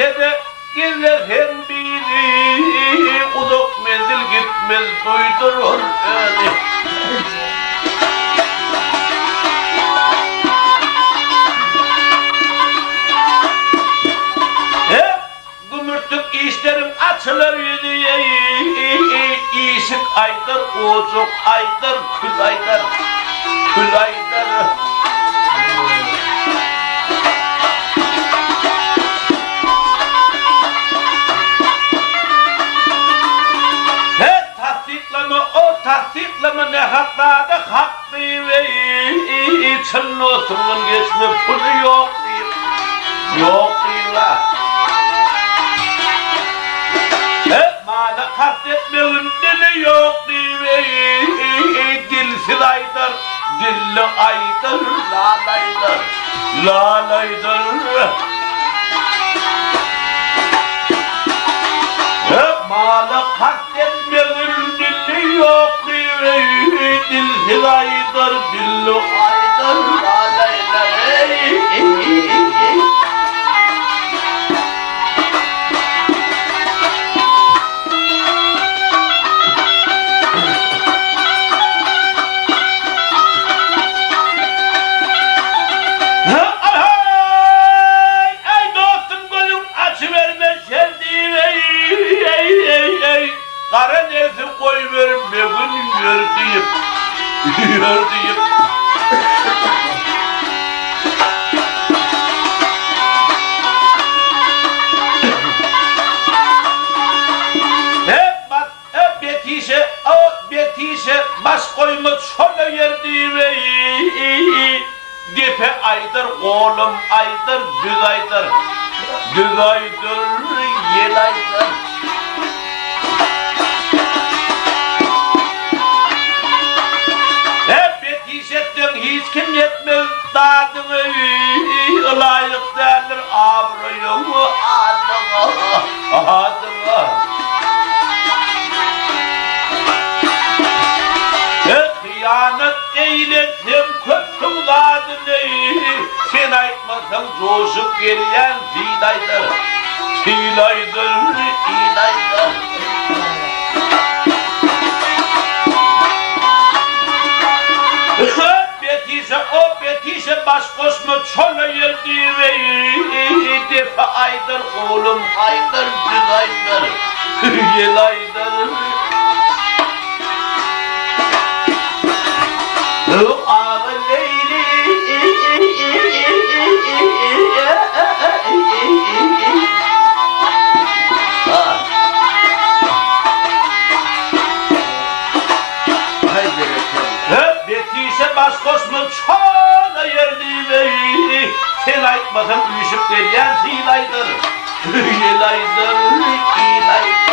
ise de gizlesen biri uzak menzil gitmez duydurur beni. Gümürtük işlerim açılır diye İşik aydır, ucuk aydır, kül aydır, kül aydır. O tasdiklama ne hakkada hak değil ve için olsunun geçme pulu yok değil. Yok değil la. Mala kastetmeyin dili yok değil ve dilsiz aydır, dilli aydır, lalaydır, lalaydır. Mala kastetmeyin dili yok değil ve dilsiz aydır, dilli aydır, lalaydır. Kara neyse koy verin bir gün yördüyüm, yördüyüm. Betişe baş koyma şöyle yerdiyim Dipe aydır, oğlum aydır, düz aydır, düz aydır, yel aydır. Hiç kim yetmez dadını layık derler avruyumu adına Kıyamet eylesim kötüm dadını sen aytmasan coşup gelen zilaydır, zilaydır, ilaydır. O betişe baş koşma çöle yerdi ve defa aydır, oğlum aydır, düz aydır, yel aydır. Ağı leyli Betişe baş koşma çöle yerdi ve sen aytmasan uyuşup gelen zilaydır, yel aydır, il aydır.